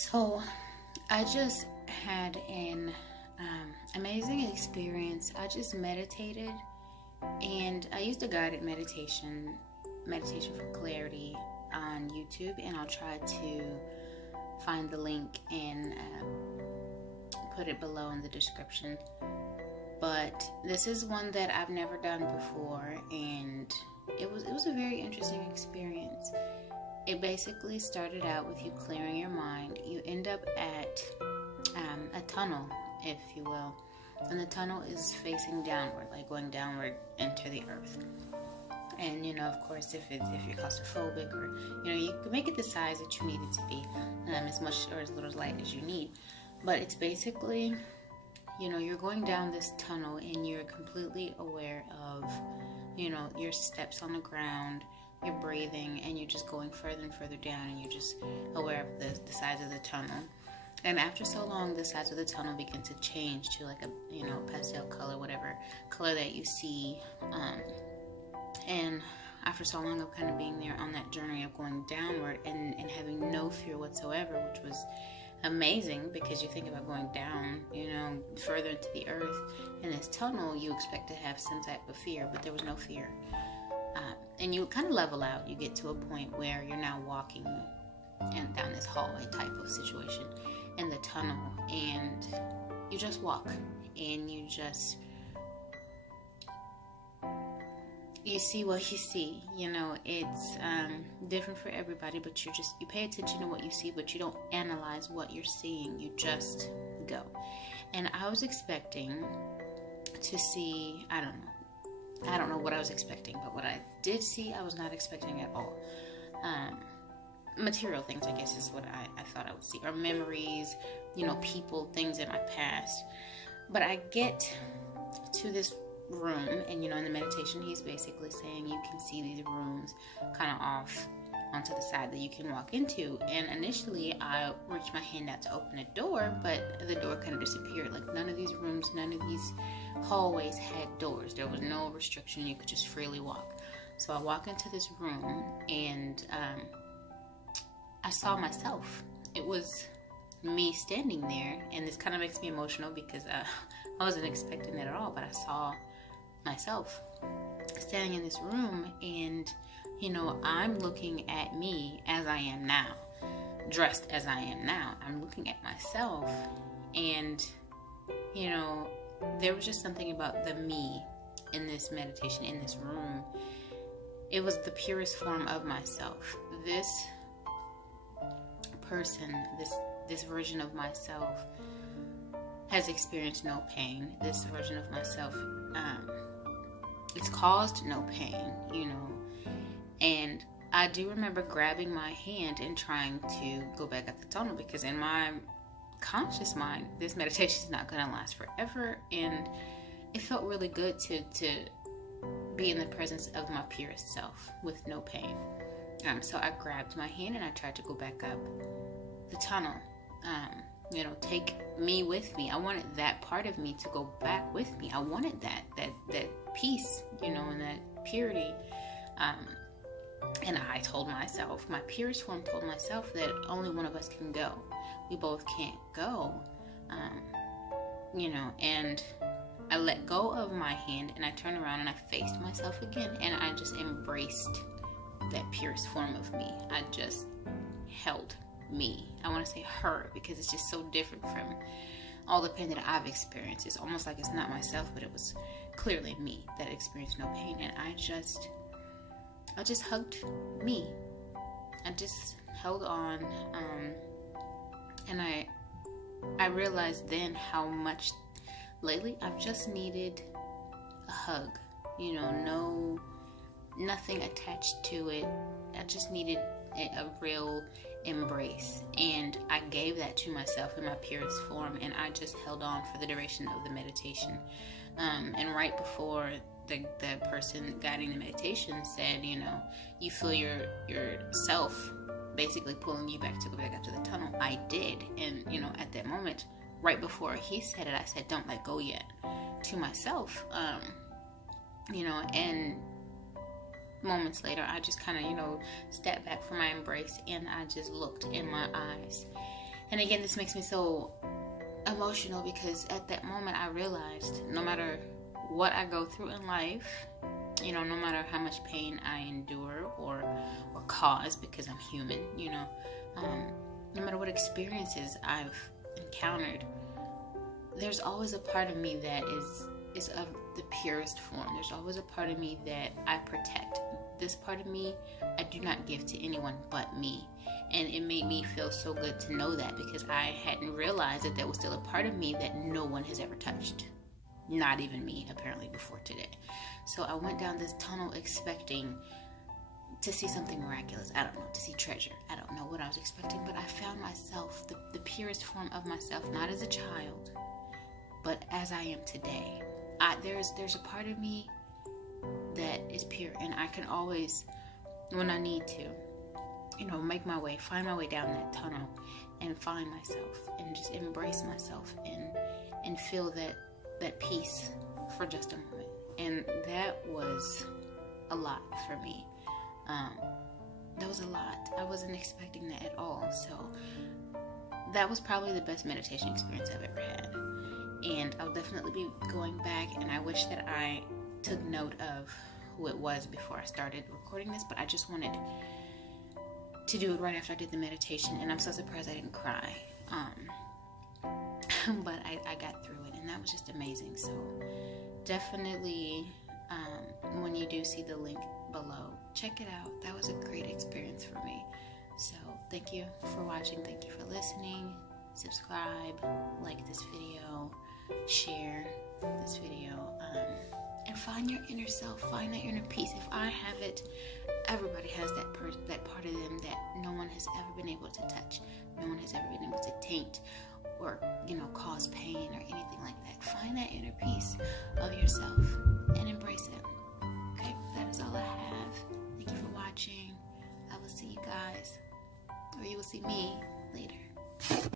So I just had an amazing experience. I just meditated, and I used a guided meditation for clarity on YouTube, and I'll try to find the link and put it below in the description. But this is one that I've never done before, and it was a very interesting experience. It basically started out with you clearing your mind. You end up at a tunnel, if you will, and the tunnel is facing downward, like going downward into the earth. And of course, if you're claustrophobic, or you can make it the size that you need it to be, as much or as little light as you need. But it's basically, you're going down this tunnel, and you're completely aware of, your steps on the ground. You're breathing, and you're just going further and further down, and you're just aware of the size of the tunnel. And after so long, the size of the tunnel begins to change to like a pastel color, whatever color that you see. And after so long of kind of being there on that journey of going downward and having no fear whatsoever, which was amazing, because you think about going down, further into the earth in this tunnel, you expect to have some type of fear, but there was no fear. And you kind of level out. You get to a point where you're now walking and down this hallway type of situation in the tunnel, and you just walk, and you see what you see. It's different for everybody, but you pay attention to what you see, but you don't analyze what you're seeing. You just go. And I was expecting to see, I don't know what I was expecting, but what I did see, I was not expecting at all. Material things, I guess, is what I thought I would see, or memories, people, things in my past. But I get to this room, and in the meditation, he's basically saying you can see these rooms kind of off onto the side that you can walk into. And initially, I reached my hand out to open a door, but the door kind of disappeared. Like, none of these rooms, none of these hallways had doors. There was no restriction. You could just freely walk. So I walk into this room, and I saw myself. It was me standing there, and this kind of makes me emotional because I wasn't expecting that at all, but I saw myself standing in this room, and I'm looking at me as I am now, dressed as I am now. I'm looking at myself, and there was just something about the me in this meditation, in this room. It was the purest form of myself. This person, this version of myself has experienced no pain. This version of myself, it's caused no pain, And I do remember grabbing my hand and trying to go back up the tunnel, because in my conscious mind, this meditation is not going to last forever, and it felt really good to be in the presence of my purest self with no pain. So I grabbed my hand and I tried to go back up the tunnel. Take me with me. I wanted that part of me to go back with me. I wanted that peace, and that purity. And I told myself, my purest form told myself, that only one of us can go. We both can't go. And I let go of my hand, and I turned around and I faced myself again, and I just embraced that purest form of me. I just held me. I want to say her, because it's just so different from all the pain that I've experienced. It's almost like it's not myself, but it was clearly me that experienced no pain. And I just hugged me. I just held on, and I realized then how much lately I've just needed a hug. Nothing attached to it. I just needed a real embrace, and I gave that to myself in my purest form, and I just held on for the duration of the meditation. And right before the person guiding the meditation said, you feel yourself basically pulling you back to go back up to the tunnel. I did, and at that moment, right before he said it, I said, "Don't let go yet," to myself. And moments later, I just kind of, stepped back from my embrace, and I just looked in my eyes. And again, this makes me so emotional because at that moment I realized no matter what I go through in life, no matter how much pain I endure or cause, because I'm human, no matter what experiences I've encountered, there's always a part of me that is of the purest form. There's always a part of me that I protect. This part of me I do not give to anyone but me. And it made me feel so good to know that, because I hadn't realized that there was still a part of me that no one has ever touched. Not even me, apparently, before today. So I went down this tunnel expecting to see something miraculous. I don't know, to see treasure. I don't know what I was expecting, but I found myself, the purest form of myself, not as a child, but as I am today. There's a part of me that is pure, and I can always, when I need to, make my way, find my way down that tunnel and find myself and just embrace myself and feel that peace for just a moment. And that was a lot for me. That was a lot. I wasn't expecting that at all. So that was probably the best meditation experience I've ever had. And I'll definitely be going back, and I wish that I took note of who it was before I started recording this, but I just wanted to do it right after I did the meditation, and I'm so surprised I didn't cry. But I got through it, and that was just amazing. So definitely, when you do see the link below, check it out. That was a great experience for me. So thank you for watching. Thank you for listening. Subscribe, like this video, share this video, and find your inner self, find that inner peace. If I have it, everybody has that part of them that no one has ever been able to touch, no one has ever been able to taint or cause pain or anything like that. Find that inner peace of yourself and embrace it. Okay, that is all I have. Thank you for watching. I will see you guys, or you will see me later.